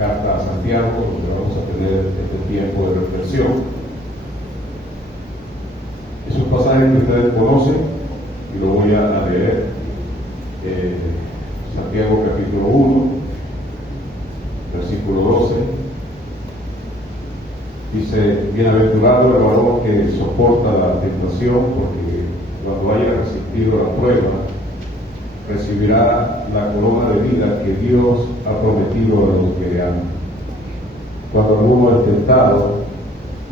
carta a Santiago, donde vamos a tener este tiempo de reflexión. Es un pasaje que ustedes conocen y lo voy a leer. Santiago capítulo 1, versículo 12. Dice: bienaventurado el varón que soporta la tentación, porque cuando haya resistido la prueba, recibirá la corona de vida que Dios ha prometido a los que le aman. Cuando alguno es tentado,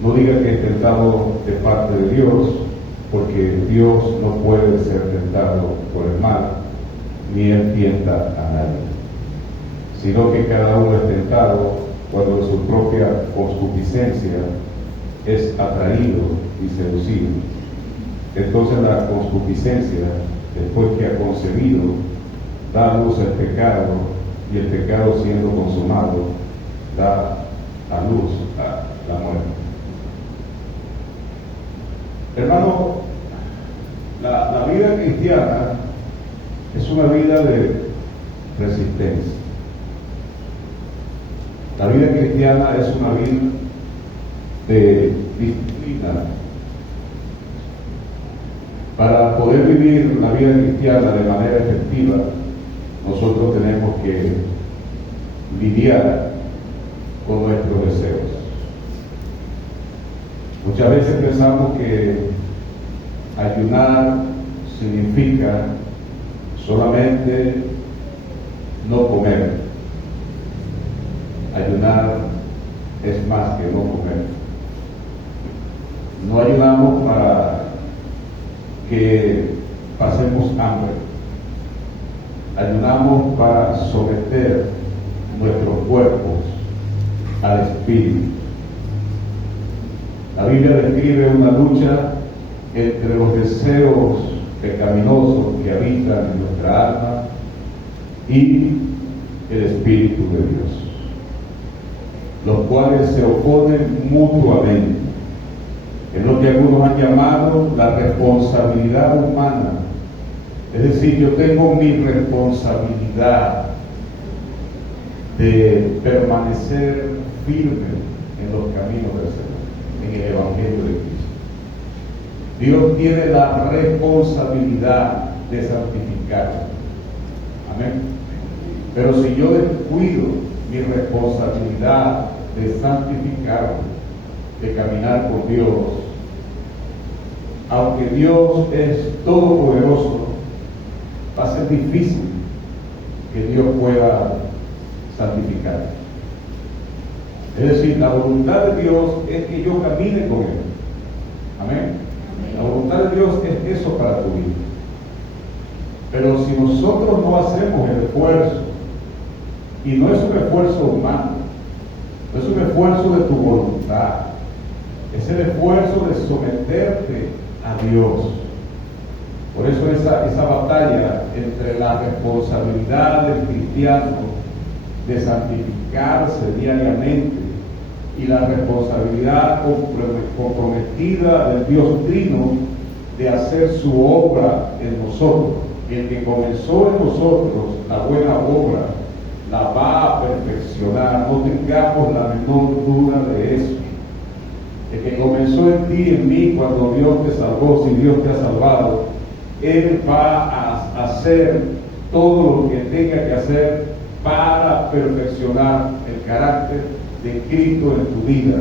no diga que es tentado de parte de Dios, porque Dios no puede ser tentado por el mal, ni él tienta a nadie, sino que cada uno es tentado cuando su propia concupiscencia es atraído y seducido. Entonces la concupiscencia, después que ha concebido, da a luz el pecado, y el pecado, siendo consumado, da a luz a la muerte. Hermano, la vida cristiana es una vida de resistencia. La vida cristiana es una vida de disciplina. Para poder vivir la vida cristiana de manera efectiva, nosotros tenemos que lidiar con nuestros deseos. Muchas veces pensamos que ayunar significa solamente no comer. Ayunar es más que no comer. No ayunamos para que pasemos hambre. Ayunamos para someter nuestros cuerpos al espíritu. La Biblia describe una lucha entre los deseos pecaminosos que habitan en nuestra alma y el Espíritu de Dios, los cuales se oponen mutuamente. Es lo que algunos han llamado la responsabilidad humana. Es decir, yo tengo mi responsabilidad de permanecer firme en los caminos del Señor, en el Evangelio de Cristo. Dios tiene la responsabilidad de santificarme. Amén. Pero si yo descuido mi responsabilidad de santificarme, de caminar con Dios, aunque Dios es todopoderoso, va a ser difícil que Dios pueda santificar. Es decir, la voluntad de Dios es que yo camine con Él. Amén. La voluntad de Dios es eso para tu vida. Pero si nosotros no hacemos el esfuerzo, y no es un esfuerzo humano, no es un esfuerzo de tu voluntad, es el esfuerzo de someterte a Dios. Por eso esa batalla entre la responsabilidad del cristiano de santificarse diariamente y la responsabilidad comprometida del Dios Trino de hacer su obra en nosotros. Y el que comenzó en nosotros la buena obra la va a perfeccionar, no tengamos la menor duda de eso. El que comenzó en ti y en mí cuando Dios te salvó, si Dios te ha salvado, Él va a hacer todo lo que tenga que hacer para perfeccionar el carácter de Cristo en tu vida,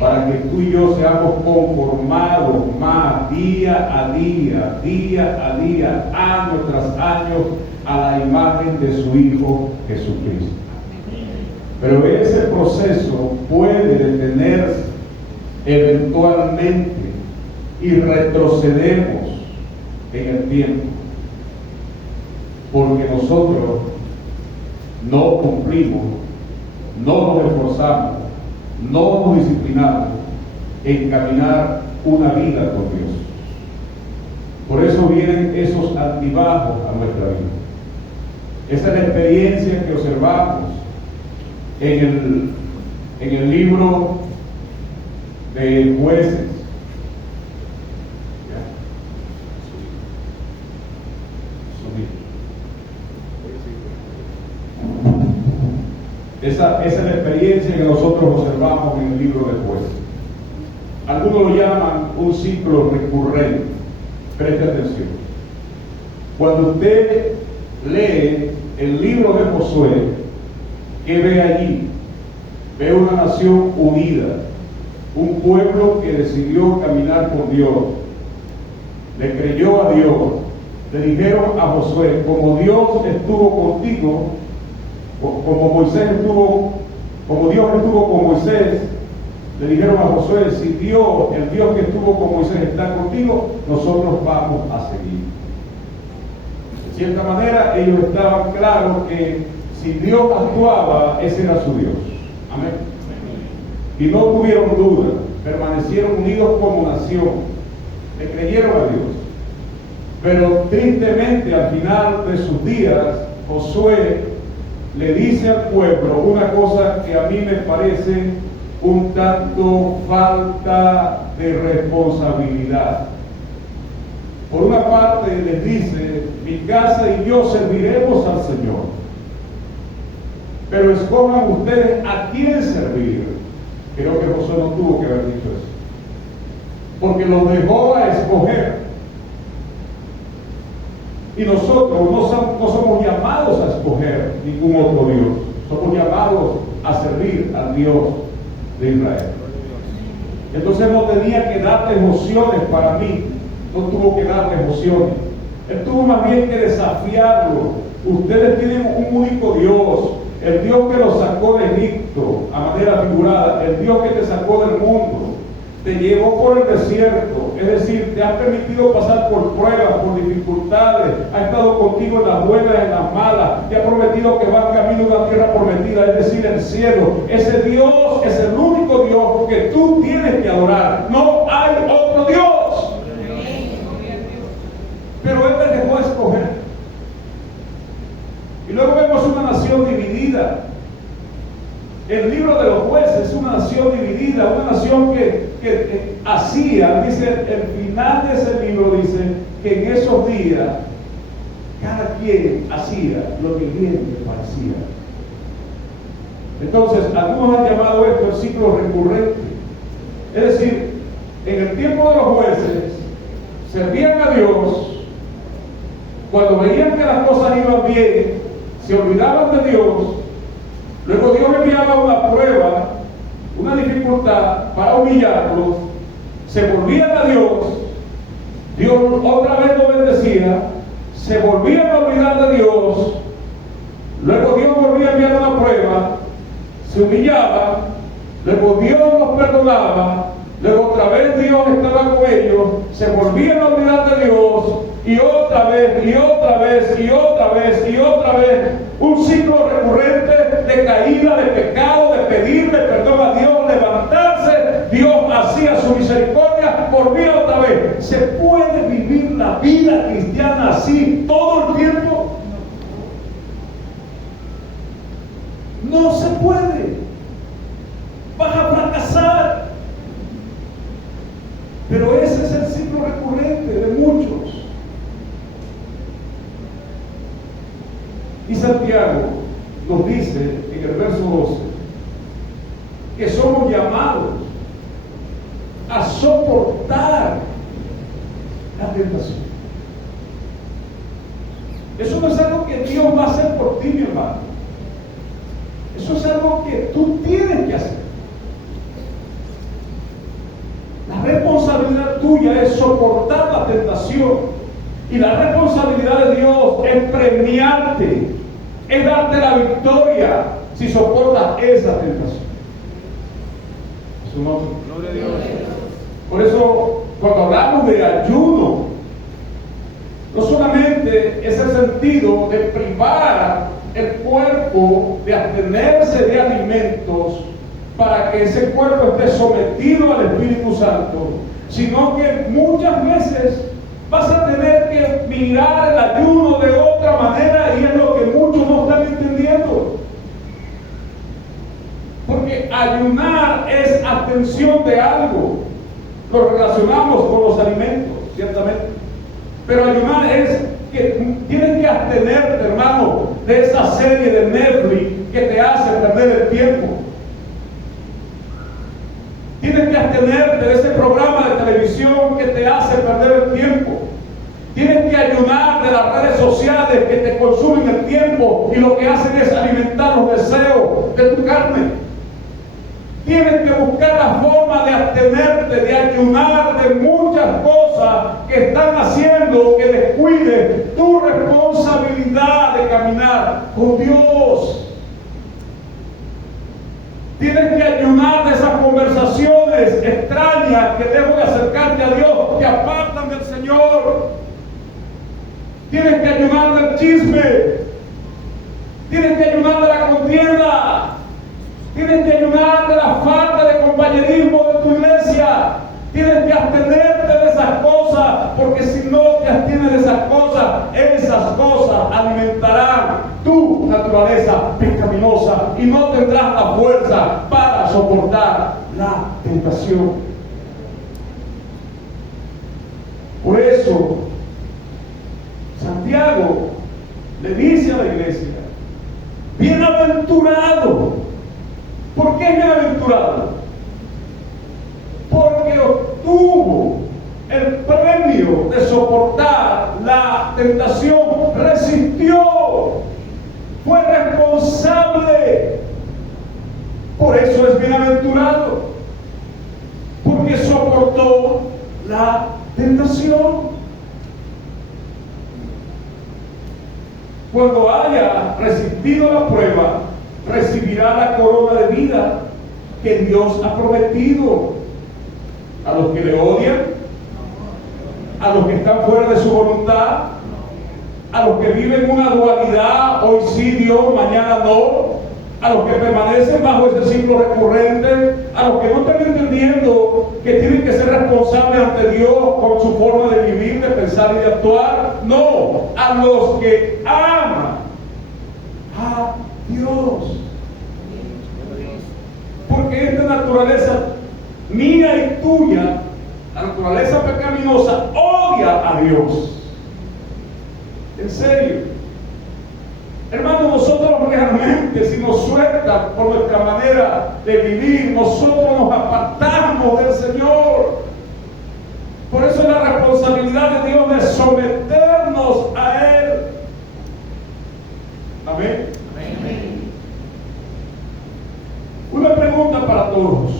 para que tú y yo seamos conformados más día a día, año tras año, a la imagen de su Hijo Jesucristo. Pero ese proceso puede detenerse eventualmente y retrocedemos en el tiempo, porque nosotros no cumplimos, no nos esforzamos, no nos disciplinamos en caminar una vida con Dios. Por eso vienen esos altibajos a nuestra vida. Esa es la experiencia que observamos en el libro de Jueces. Esa es la experiencia que nosotros observamos en el libro de Jueces. Algunos lo llaman un ciclo recurrente. Preste atención. Cuando usted lee el libro de Josué, ¿qué ve allí? Ve una nación unida, un pueblo que decidió caminar con Dios, le creyó a Dios, le dijeron a Josué, como Dios estuvo contigo, como Dios estuvo con Moisés, le dijeron a Josué, si Dios, el Dios que estuvo con Moisés está contigo, nosotros vamos a seguir. De cierta manera, ellos estaban claros que si Dios actuaba, ese era su Dios. Amén. Y no tuvieron duda, permanecieron unidos como nación, le creyeron a Dios. Pero tristemente, al final de sus días, Josué le dice al pueblo una cosa que a mí me parece un tanto falta de responsabilidad. Por una parte les dice, mi casa y yo serviremos al Señor, pero escojan ustedes a quién servir. Creo que Josué no tuvo que haber dicho eso, porque los dejó a escoger. Y nosotros no somos llamados a escoger ningún otro Dios, somos llamados a servir al Dios de Israel. Entonces no tenía que darle emociones para mí, no tuvo que darle emociones. Él tuvo más bien que desafiarlo. Ustedes tienen un único Dios, el Dios que los sacó de Egipto, a manera figurada, el Dios que te sacó del mundo, te llevó por el desierto, es decir, te ha permitido pasar por pruebas, por dificultades, ha estado contigo en las buenas y en las malas, te ha prometido que va camino de una tierra prometida, es decir, el cielo. Ese Dios es el único Dios que tú tienes que adorar, no hay otro Dios. Pero Él me dejó escoger. Y luego vemos una nación dividida. El libro de los Jueces es una nación dividida, una nación que hacía, dice, el final de ese libro dice que en esos días cada quien hacía lo que bien le parecía. Entonces, algunos han llamado esto el ciclo recurrente. Es decir, en el tiempo de los jueces servían a Dios, cuando veían que las cosas iban bien, se olvidaban de Dios. Luego Dios enviaba una prueba, una dificultad para humillarlos, se volvían a Dios, Dios otra vez los bendecía, se volvían a olvidar de Dios, luego Dios volvía a enviar una prueba, se humillaban, luego Dios los perdonaba, luego otra vez Dios estaba con ellos, se volvían a olvidar de Dios, y otra vez, y otra vez, y otra vez, y otra vez, un ciclo recurrente de caída, de pecado, de pedirle perdón a Dios, levantarse, Dios hacía su misericordia, volvía otra vez. ¿Se puede vivir la vida cristiana así todo el tiempo? No se puede. Vas a fracasar. Pero ese es el ciclo recurrente de muchos. Y Santiago nos dice en el verso 12 que somos llamados a soportar la tentación. Eso no es algo que Dios va a hacer por ti, mi hermano. Eso es algo que tú tienes que hacer. La responsabilidad tuya es soportar la tentación. Y la responsabilidad de Dios es premiarte, es darte la victoria si soportas esa tentación. Su nombre. Gloria a Dios. Por eso, cuando hablamos de ayuno, no solamente es el sentido de privar el cuerpo de abstenerse de alimentos para que ese cuerpo esté sometido al Espíritu Santo, sino que muchas veces vas a tener que mirar el ayuno de otra manera, y es lo que muchos no están entendiendo. Porque ayunar es abstención de algo. Lo relacionamos con los alimentos, ciertamente. Pero ayunar es que tienes que abstenerte, hermano, de esa serie de Netflix que te hace perder el tiempo. Tienes que abstenerte de ese programa de televisión que te hace perder el tiempo. Tienes que ayunar de las redes sociales que te consumen el tiempo y lo que hacen es alimentar los deseos de tu carne. Tienes que buscar la forma de abstenerte, de ayunar de muchas cosas que están haciendo que descuides tu responsabilidad de caminar con Dios. Tienes que ayunar de esas conversaciones extrañas que debo de acercarte a Dios, que apartan del Señor. Tienes que ayunar del chisme. Tienes que ayunar de la contienda. Tienes que ayunar de la falta de compañerismo de tu iglesia. Tienes que abstenerte de esas cosas, porque si no te abstienes de esas cosas alimentarán tu naturaleza pecaminosa y no tendrás la fuerza para soportar la tentación. Por eso, Santiago le dice a la iglesia: bienaventurado. ¿Por qué es bienaventurado? Porque obtuvo el premio de soportar la tentación, resistió, fue responsable. Por eso es bienaventurado, porque soportó la tentación. Cuando haya resistido la prueba, recibirá la corona de vida que Dios ha prometido a los que le odian, a los que están fuera de su voluntad, a los que viven una dualidad, hoy sí Dios, mañana no, a los que permanecen bajo ese ciclo recurrente, a los que no están entendiendo que tienen que ser responsables ante Dios con su forma de vivir, de pensar y de actuar. No, a los que aman a Dios. Porque esta naturaleza mía y tuya, la naturaleza pecaminosa, odia a Dios. En serio. Hermanos, nosotros realmente, si nos sueltan por nuestra manera de vivir, nosotros nos apartamos del Señor. Por eso es la responsabilidad de Dios de someternos a Él. Amén. Amén. Una pregunta para todos.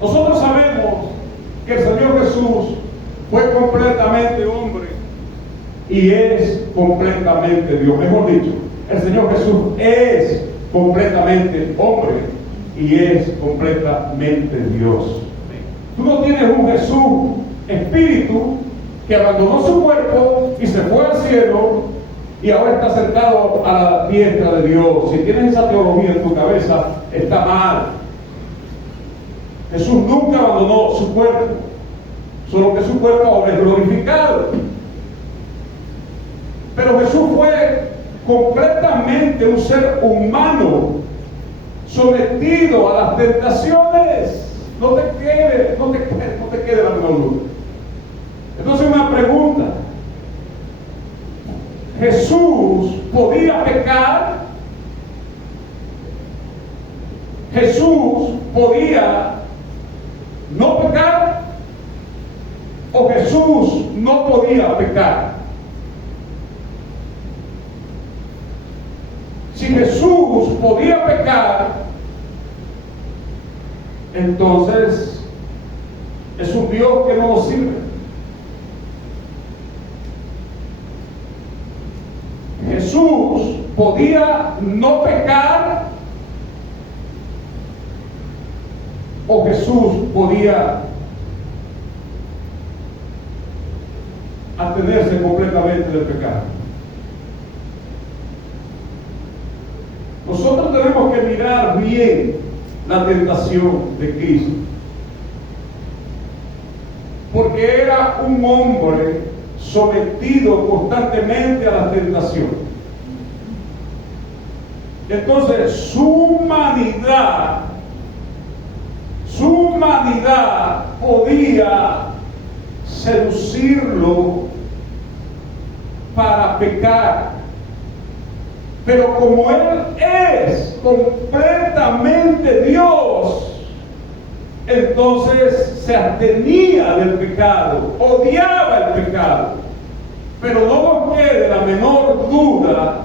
Nosotros sabemos que el Señor Jesús fue completamente hombre y es completamente Dios. Mejor dicho, el Señor Jesús es completamente hombre y es completamente Dios. Tú no tienes un Jesús espíritu que abandonó su cuerpo y se fue al cielo y ahora está sentado a la diestra de Dios. Si tienes esa teología en tu cabeza, está mal. Jesús nunca abandonó su cuerpo, solo que su cuerpo ahora es glorificado. Pero Jesús fue completamente un ser humano, sometido a las tentaciones. No te quede la menor duda. Entonces, una pregunta: ¿Jesús podía pecar? ¿Jesús podía no pecar? ¿O Jesús no podía pecar? Si Jesús podía pecar, entonces es un Dios que no nos sirve. Jesús podía no pecar, o Jesús podía abstenerse completamente del pecado. Nosotros tenemos que mirar bien la tentación de Cristo, porque era un hombre sometido constantemente a la tentación. Entonces su humanidad podía seducirlo para pecar. Pero como Él es completamente Dios, entonces se abstenía del pecado, odiaba el pecado. Pero no nos quede la menor duda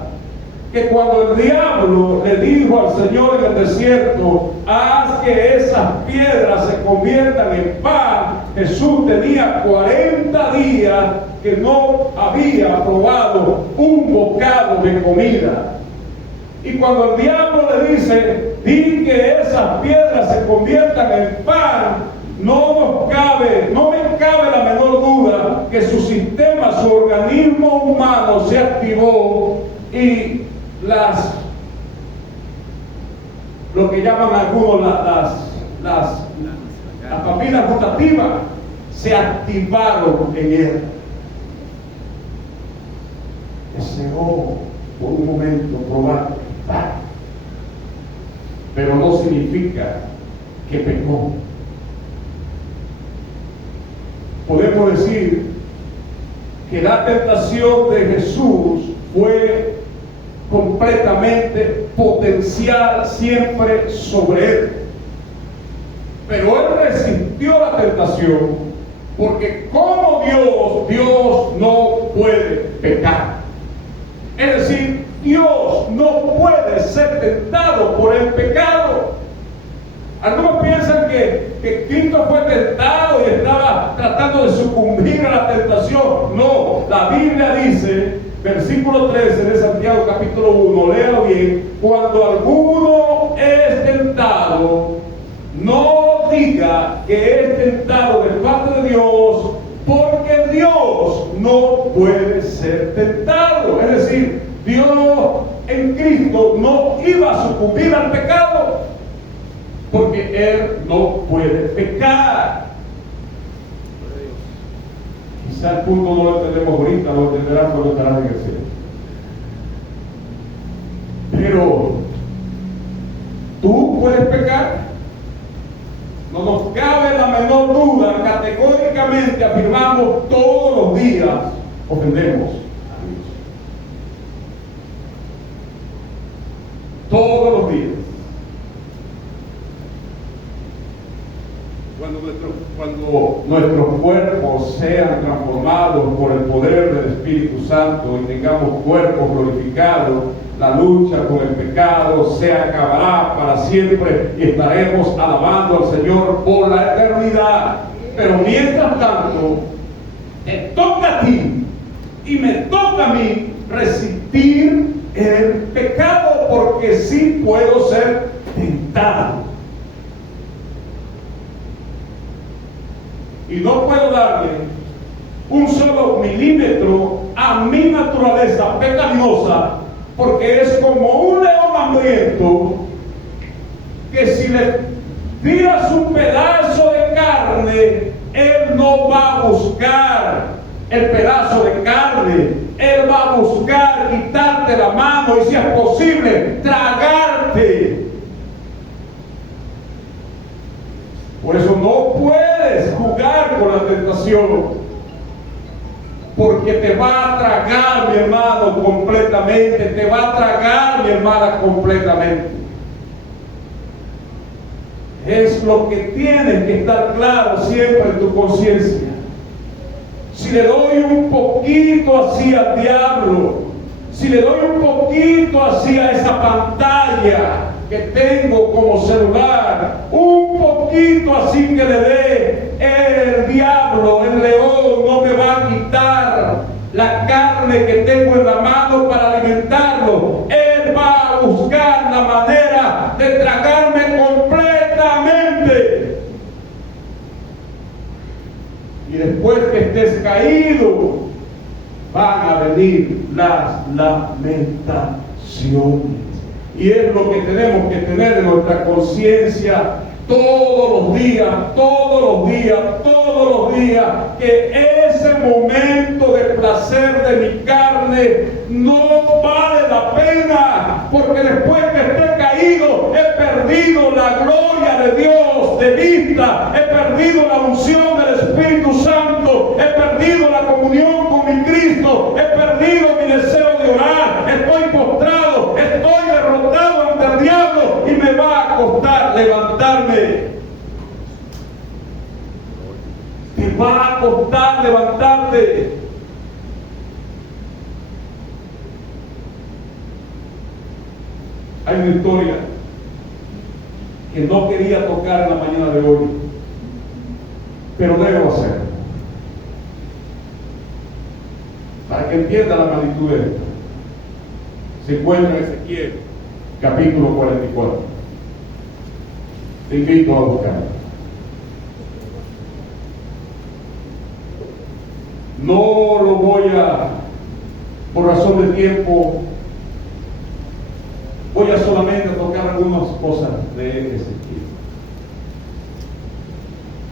que cuando el diablo le dijo al Señor en el desierto, haz que esas piedras se conviertan en pan, Jesús tenía 40 días que no había probado un bocado de comida. Y cuando el diablo le dice, di que esas piedras se conviertan en pan, no me cabe la menor duda que su sistema, su organismo humano se activó y lo que llaman algunos las papilas gustativas se activaron en él. Deseó por un momento probar, pero no significa que pecó. Podemos decir que la tentación de Jesús fue completamente potencial siempre sobre él. Pero él resistió la tentación porque como Dios no puede pecar. Es decir, Dios no puede ser tentado por el pecado. Algunos piensan que Cristo fue tentado y estaba tratando de sucumbir a la tentación. No, la Biblia dice, versículo 13 de Santiago capítulo 1, léalo bien, cuando alguno es tentado, no diga que es tentado de parte de Dios, porque Dios no puede ser tentado. Es decir, Dios en Cristo no iba a sucumbir al pecado, porque Él no puede pecar. Quizá el punto no lo entendemos ahorita, lo entenderás cuando estarás en el cielo. Pero, ¿tú puedes pecar? No nos cabe la menor duda, categóricamente afirmamos todos los días, ofendemos a Dios. Todos los días. Cuando nuestros cuerpos sean transformados por el poder del Espíritu Santo y tengamos cuerpos glorificados, la lucha con el pecado se acabará para siempre y estaremos alabando al Señor por la eternidad. Pero mientras tanto, te toca a ti y me toca a mí resistir el pecado, porque sí puedo ser tentado. Y no puedo darle un solo milímetro a mi naturaleza pecaminosa, porque es como un león hambriento que si le tiras un pedazo de carne, él no va a buscar el pedazo de carne, él va a buscar quitarte la mano y, si es posible, tragarte. Por eso no puedes jugar con la tentación, porque te va a tragar, mi hermano, completamente, te va a tragar, mi hermana, completamente. Es lo que tienes que estar claro siempre en tu conciencia. Si le doy un poquito así al diablo, si le doy un poquito así a esa pantalla que tengo como celular, un poquito así que le dé, el diablo, el león, no me va a quitar la carne que tengo en la mano para alimentarlo. Él va a buscar la manera de tragarme completamente. Y después que estés caído, van a venir las lamentaciones. Y es lo que tenemos que tener en nuestra conciencia todos los días, que ese momento de placer de mi carne no vale la pena, porque después que esté caído he perdido la gloria de Dios de vista, he perdido la unción del Espíritu Santo, he perdido la comunión con mi Cristo, he perdido mi deseo de orar, estoy postrado, va a costar levantarme. Te va a costar levantarte. Hay una historia que no quería tocar en la mañana de hoy, pero debo hacerlo para que entienda la magnitud de esto. Se encuentra en Ezequiel capítulo 44. Te invito a buscarlo. No lo voy a, por razón de tiempo, voy a solamente tocar algunas cosas de Ezequiel.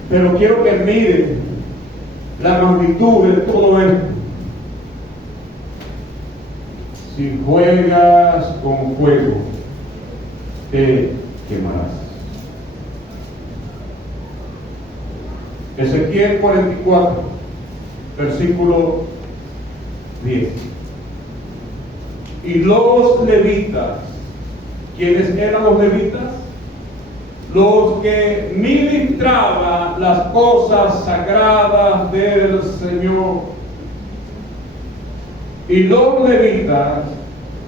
Pero quiero que miren la magnitud de todo esto. Si juegas con fuego, te quemarás. Ezequiel 44, versículo 10. Y los levitas, ¿quiénes eran los levitas? Los que ministraban las cosas sagradas del Señor. Y los levitas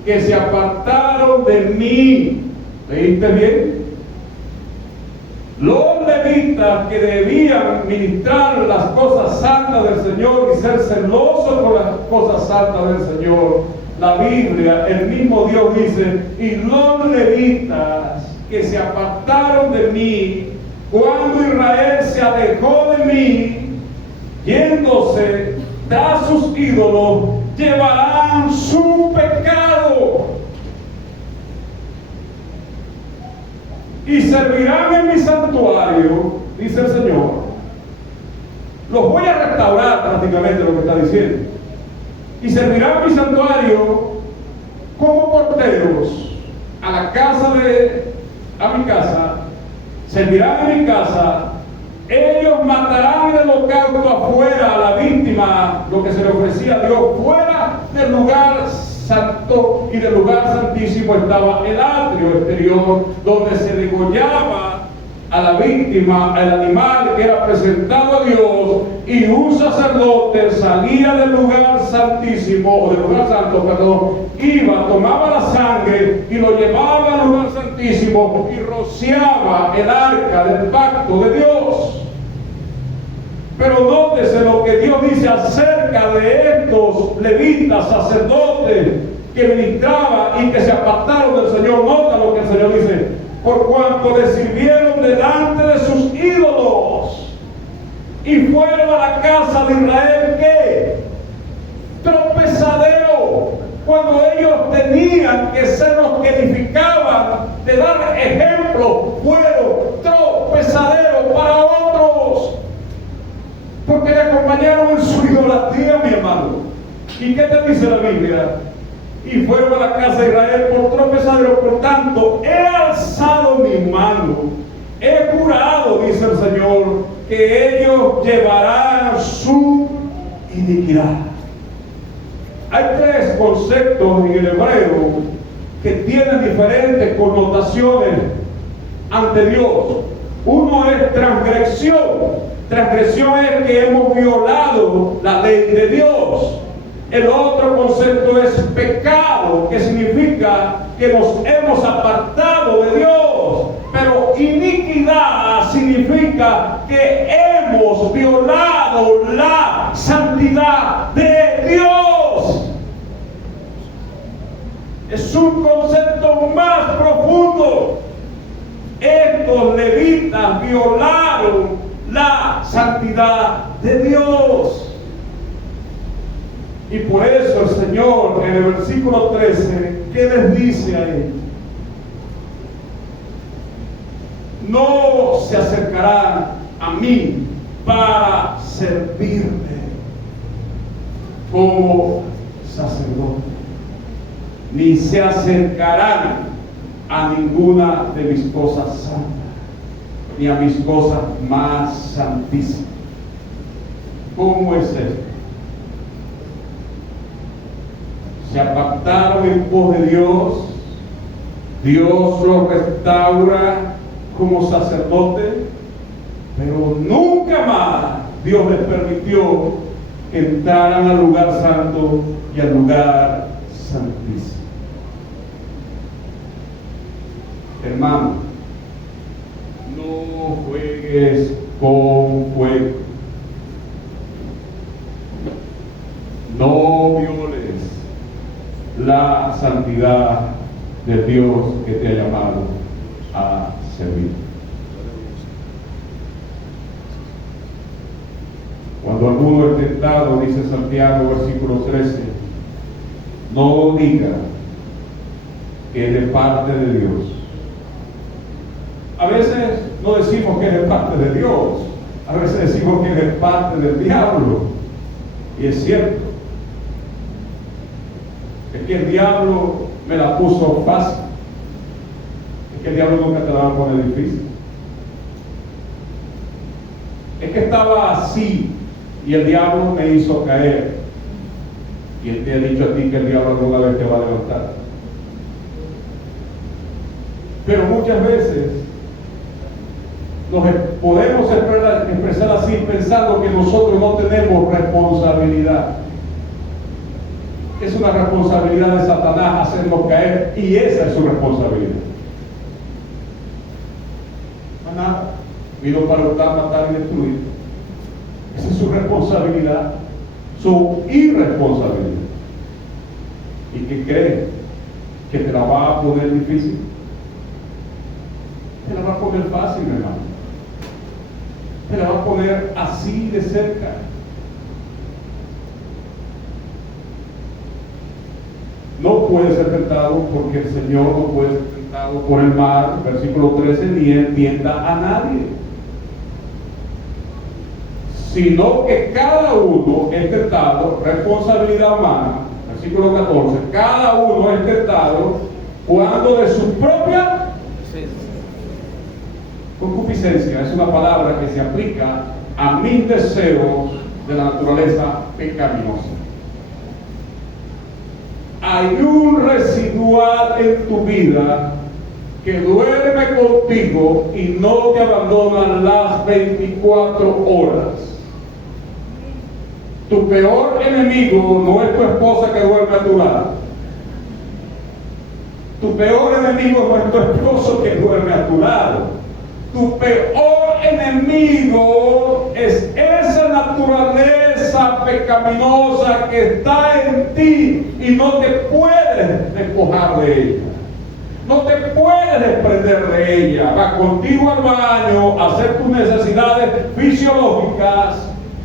que se apartaron de mí. ¿Leíste bien? Los levitas que debían ministrar las cosas santas del Señor y ser celosos por las cosas santas del Señor. La Biblia, el mismo Dios dice, y los levitas que se apartaron de mí, cuando Israel se alejó de mí, yéndose tras sus ídolos, llevarán su pecado y servirán en mi santuario, dice el Señor. Los voy a restaurar, prácticamente lo que está diciendo. Y servirán en mi santuario como porteros a mi casa, servirán en mi casa. Ellos matarán el holocausto afuera a la víctima, lo que se le ofrecía a Dios. Fuera del lugar santo y del lugar santísimo estaba el atrio exterior, donde se degollaba a la víctima, al animal que era presentado a Dios, y un sacerdote salía del lugar santísimo, o del lugar santo, perdón, iba, tomaba la sangre y lo llevaba al lugar santísimo y rociaba el arca del pacto de Dios. Pero nótese lo que Dios dice acerca de estos levitas, sacerdotes que ministraban y que se apartaron del Señor. Nota lo que el Señor dice: por cuanto le sirvieron delante de sus ídolos y fueron a la casa de Israel, ¿qué? Tropezadero. Cuando ellos tenían que ser los que edificaban, de dar ejemplo, fueron tropezaderos para otros, porque le acompañaron en su idolatría, mi hermano. ¿Y qué te dice la Biblia? Y fueron a la casa de Israel por tropezadero. Por tanto, he alzado mi mano, he jurado, dice el Señor, que ellos llevarán su iniquidad. Hay tres conceptos en el hebreo que tienen diferentes connotaciones ante Dios. Uno es transgresión. Transgresión es que hemos violado la ley de Dios. El otro concepto es pecado, que significa que nos hemos apartado de Dios. Pero iniquidad significa que hemos violado la santidad de Dios. Es un concepto más profundo. Estos levitas violaron la santidad de Dios. Y por eso el Señor en el versículo 13, ¿qué les dice a ellos? No se acercarán a mí para servirme como sacerdote, ni se acercarán a ninguna de mis cosas santas, ni a mis cosas más santísimas. ¿Cómo es esto? Se apartaron en pos de Dios, Dios lo restaura como sacerdote, pero nunca más Dios les permitió que entraran al lugar santo y al lugar santísimo. Hermano, no juegues con fuego. No violes la santidad de Dios que te ha llamado a servir. Cuando alguno es tentado, dice Santiago, versículo 13, no diga que es de parte de Dios. A veces no decimos que es de parte de Dios, a veces decimos que es de parte del diablo. Y es cierto, es que el diablo me la puso fácil, es que el diablo nunca te la va a poner difícil, es que estaba así y el diablo me hizo caer. Y él te ha dicho a ti que el diablo alguna vez te va a levantar. Pero muchas veces nos podemos expresar así pensando que nosotros no tenemos responsabilidad. Es una responsabilidad de Satanás hacernos caer, y esa es su responsabilidad. Nada, vino para hurtar, matar y destruir. Esa es su responsabilidad, su irresponsabilidad. ¿Y qué cree? ¿Que te la va a poner difícil? Te la va a poner fácil, hermano. Te la va a poner así de cerca. No puede ser tentado porque el Señor no puede ser tentado por el mal, versículo 13, ni él tienta a nadie, sino que cada uno es tentado, responsabilidad humana, versículo 14, cada uno es tentado cuando de su propia concupiscencia, es una palabra que se aplica a mis deseos de la naturaleza pecaminosa. Hay un residual en tu vida que duerme contigo y no te abandona las 24 horas. Tu peor enemigo no es tu esposa que duerme a tu lado. Tu peor enemigo no es tu esposo que duerme a tu lado. Tu peor enemigo es esa naturaleza pecaminosa que está en ti y no te puedes despojar de ella. No te puedes desprender de ella. Va contigo al baño a hacer tus necesidades fisiológicas,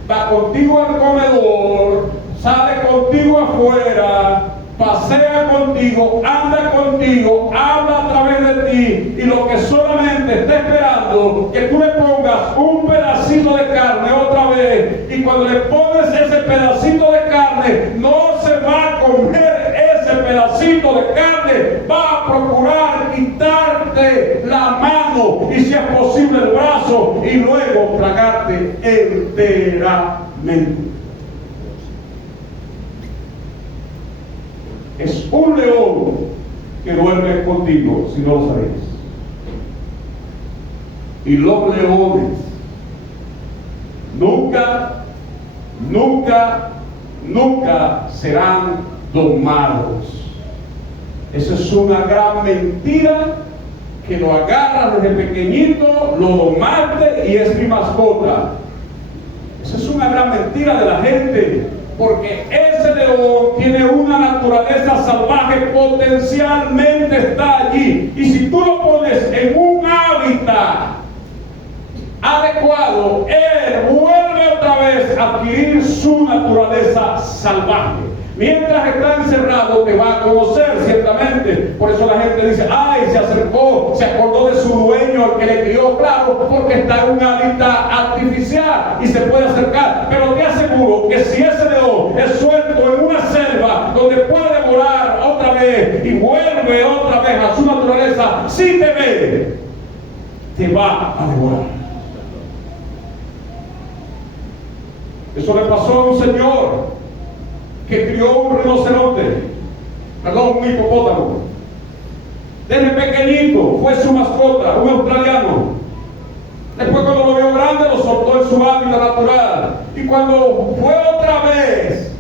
va contigo al comedor, sale contigo afuera, pasea contigo, anda contigo, habla a través de ti, y lo que solamente está esperando que tú le pongas un pedacito de carne otra vez, y cuando le pones ese pedacito de carne no se va a comer ese pedacito de carne, va a procurar quitarte la mano y si es posible el brazo y luego tragarte enteramente. Es un león que duerme contigo, si no lo sabes. Y los leones nunca serán domados. Esa es una gran mentira, que lo agarras desde pequeñito, lo domaste y es mi mascota. Esa es una gran mentira de la gente, porque ese león tiene una naturaleza salvaje, potencialmente está allí, y si tú lo pones en un hábitat adecuado, él vuelve otra vez a adquirir su naturaleza salvaje. Mientras está encerrado te va a conocer ciertamente. Por eso la gente dice, ay, se acercó, se acordó de su dueño, el que le crió, claro, porque está en un hábitat artificial y se puede acercar. Pero te aseguro que si ese león es suelto en una selva donde puede morar otra vez y vuelve otra vez a su naturaleza, si te ve, te va a devorar. Eso le pasó a un señor que crió un rinoceronte, un hipopótamo, Desde pequeñito fue su mascota, un australiano. Después, cuando lo vio grande, lo soltó en su hábitat natural. Y cuando fue otra vez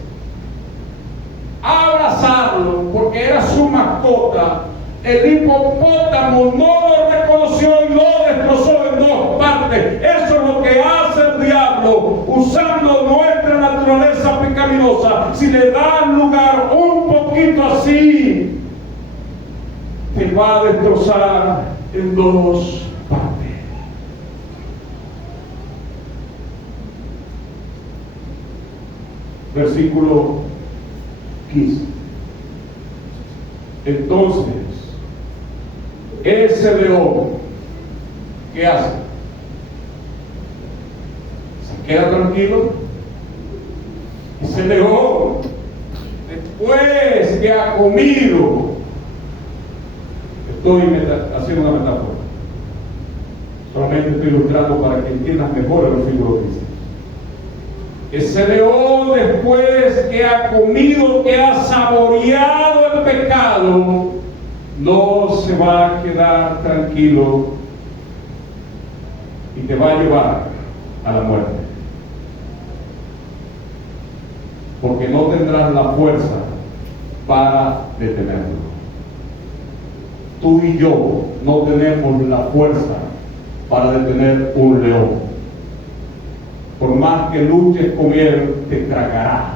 a abrazarlo, porque era su mascota, el hipopótamo no lo reconoció y lo destrozó en dos partes. Eso es lo que hace el diablo, usando nuestra naturaleza pecaminosa. Si le dan lugar un poquito así, te va a destrozar en dos partes. Versículo 15. Entonces, ese león, ¿qué hace? Se queda tranquilo. Ese león, después que ha comido, estoy haciendo una metáfora, solamente estoy ilustrando para que entiendas mejor el versículo 15. Ese león, después que ha comido, que ha saboreado el pecado, no se va a quedar tranquilo y te va a llevar a la muerte. Porque no tendrás la fuerza para detenerlo. Tú y yo no tenemos la fuerza para detener un león. Por más que luches con él, te tragará,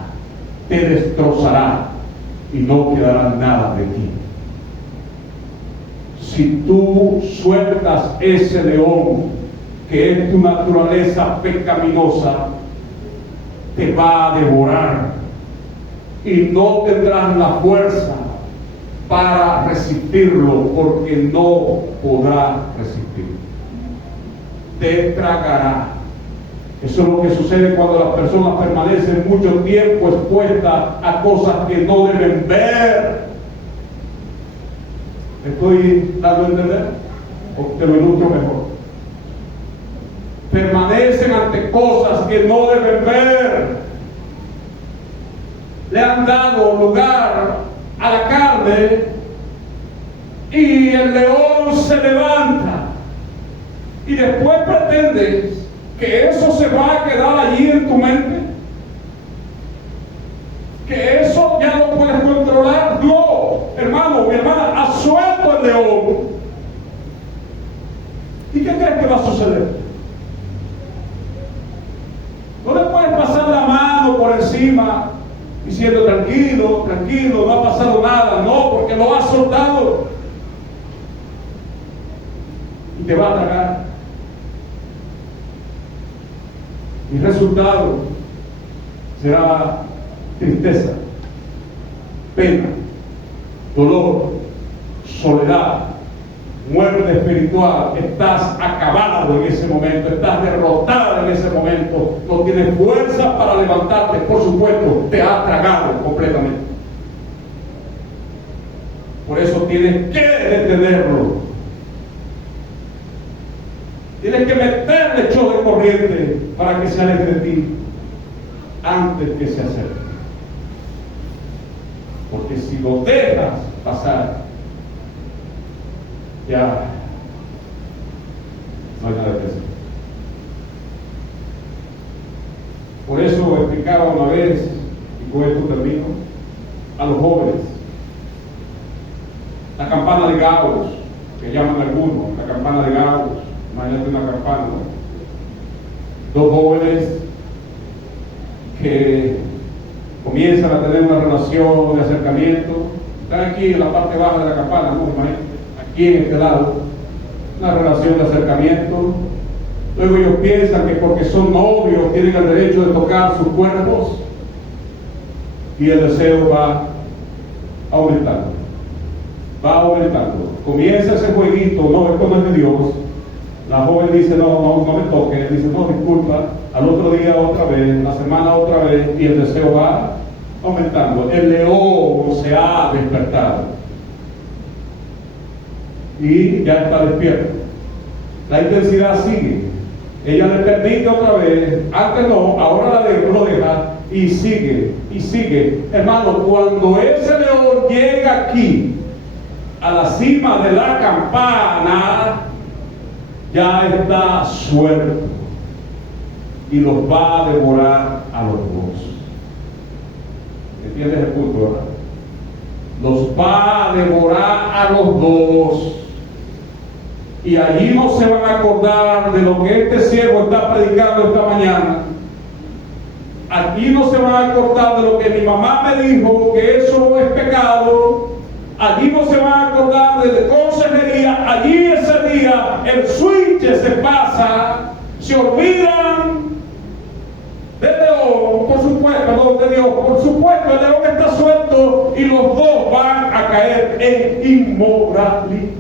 te destrozará y no quedará nada de ti. Si tú sueltas ese león, que es tu naturaleza pecaminosa, te va a devorar y no tendrás la fuerza para resistirlo, porque no podrás resistir. Te tragará. Eso es lo que sucede cuando las personas permanecen mucho tiempo expuestas a cosas que no deben ver. ¿Me estoy dando a entender? ¿O te lo ilustro mejor? Permanecen ante cosas que no deben ver. Le han dado lugar a la carne y el león se levanta y después pretendes que eso se va a quedar allí en tu mente, que eso ya lo puedes controlar. No, hermano, mi hermana, ha suelto el león. ¿Y qué crees que va a suceder? No le puedes pasar la mano por encima diciendo tranquilo, tranquilo, no ha pasado nada. No, porque lo has soltado y te va a tragar. Y el resultado será tristeza, pena, dolor, soledad, muerte espiritual. Estás acabado en ese momento, estás derrotada en ese momento, no tienes fuerza para levantarte. Por supuesto, te ha tragado completamente. Por eso tienes que detenerlo. Tienes que meterle chorro de corriente para que se aleje de ti antes que se acerque. Porque si lo dejas pasar, ya no hay nada que hacer. Por eso explicaba una vez, y con esto termino, a los jóvenes, la campana de Gauss, que llaman algunos, la campana de Gauss. Imagínate una campana, ¿no? Dos jóvenes que comienzan a tener una relación de acercamiento. Están aquí en la parte baja de la campana, ¿no? Imagínate, aquí en este lado, una relación de acercamiento. Luego ellos piensan que porque son novios tienen el derecho de tocar sus cuerpos y el deseo va aumentando. Va aumentando. Comienza ese jueguito, no, esto no es de Dios. La joven dice, no me toque. Él dice, no, disculpa. Al otro día otra vez, la semana otra vez, y el deseo va aumentando. El león se ha despertado y ya está despierto. La intensidad sigue. Ella le permite otra vez, antes no, ahora lo deja y sigue y sigue. Hermano, cuando ese león llega aquí, a la cima de la campana, ya está suelto y los va a devorar a los dos. ¿Entiendes el punto, verdad? Los va a devorar a los dos. Y allí no se van a acordar de lo que este siervo está predicando esta mañana. Aquí no se van a acordar de lo que mi mamá me dijo, que eso es pecado. Allí no se van a acordar de consejería. Allí ese día el switch se pasa. Se olvidan del león, por supuesto, perdón, de Dios. Por supuesto, el león está suelto y los dos van a caer en inmoralidad.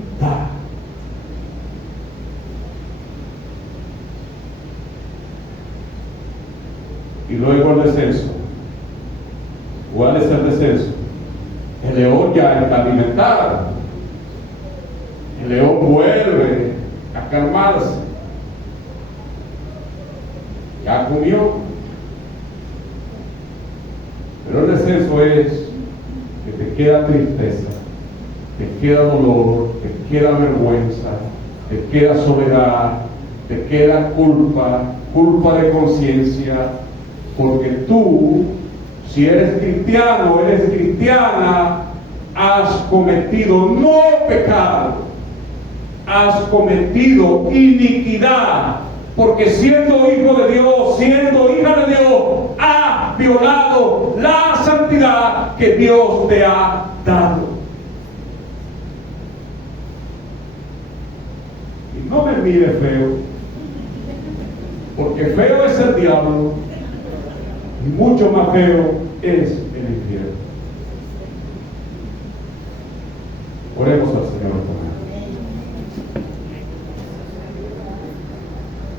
Y luego el descenso. ¿Cuál es el descenso? El león ya está alimentado. El león vuelve a calmarse. Ya comió. Pero el descenso es que te queda tristeza, te queda dolor, te queda vergüenza, te queda soledad, te queda culpa de conciencia, porque tú, si eres cristiano, eres cristiana, has cometido no pecado, has cometido iniquidad, porque siendo hijo de Dios, siendo hija de Dios, has violado la santidad que Dios te ha dado. Y no me mires feo, porque feo es el diablo y mucho más feo es el infierno. Oremos al Señor.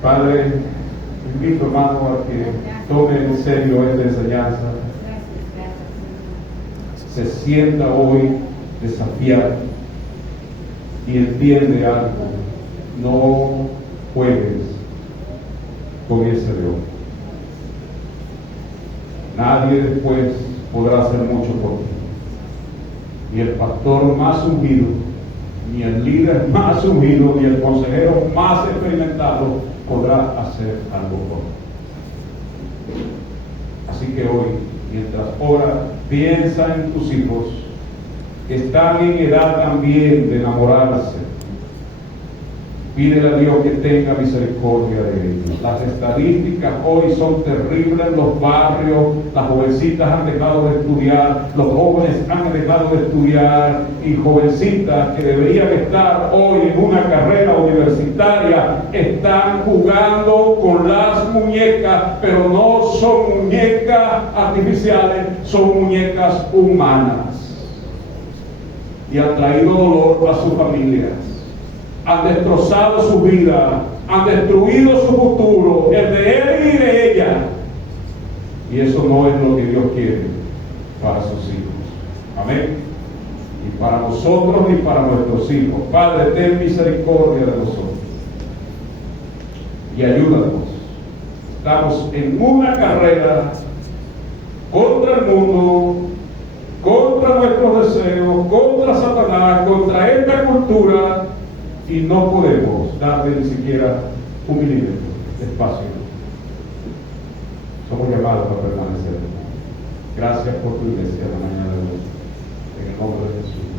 Padre, invito, hermano, a que tome en serio esta enseñanza. Se sienta hoy desafiado y entiende algo. No juegues con ese león. Nadie después podrá hacer mucho por ti. Ni el pastor más ungido, ni el líder más ungido, ni el consejero más experimentado podrá hacer algo por ti. Así que hoy, mientras oras, piensa en tus hijos que están en edad también de enamorarse. Pídele a Dios que tenga misericordia de ellos. Las estadísticas hoy son terribles en los barrios. Las jovencitas han dejado de estudiar, los jóvenes han dejado de estudiar, y jovencitas que deberían estar hoy en una carrera universitaria están jugando con las muñecas, pero no son muñecas artificiales, son muñecas humanas. Y han traído dolor a sus familias. Han destrozado su vida, han destruido su futuro, el de él y de ella. Y eso no es lo que Dios quiere para sus hijos. Amén. Ni para nosotros ni para nuestros hijos. Padre, ten misericordia de nosotros y ayúdanos. Estamos en una carrera contra el mundo, contra nuestros deseos, contra Satanás, contra esta cultura. Y no podemos darle ni siquiera un milímetro de espacio. Somos llamados a permanecer. Gracias por tu iglesia la mañana de hoy. En el nombre de Jesús.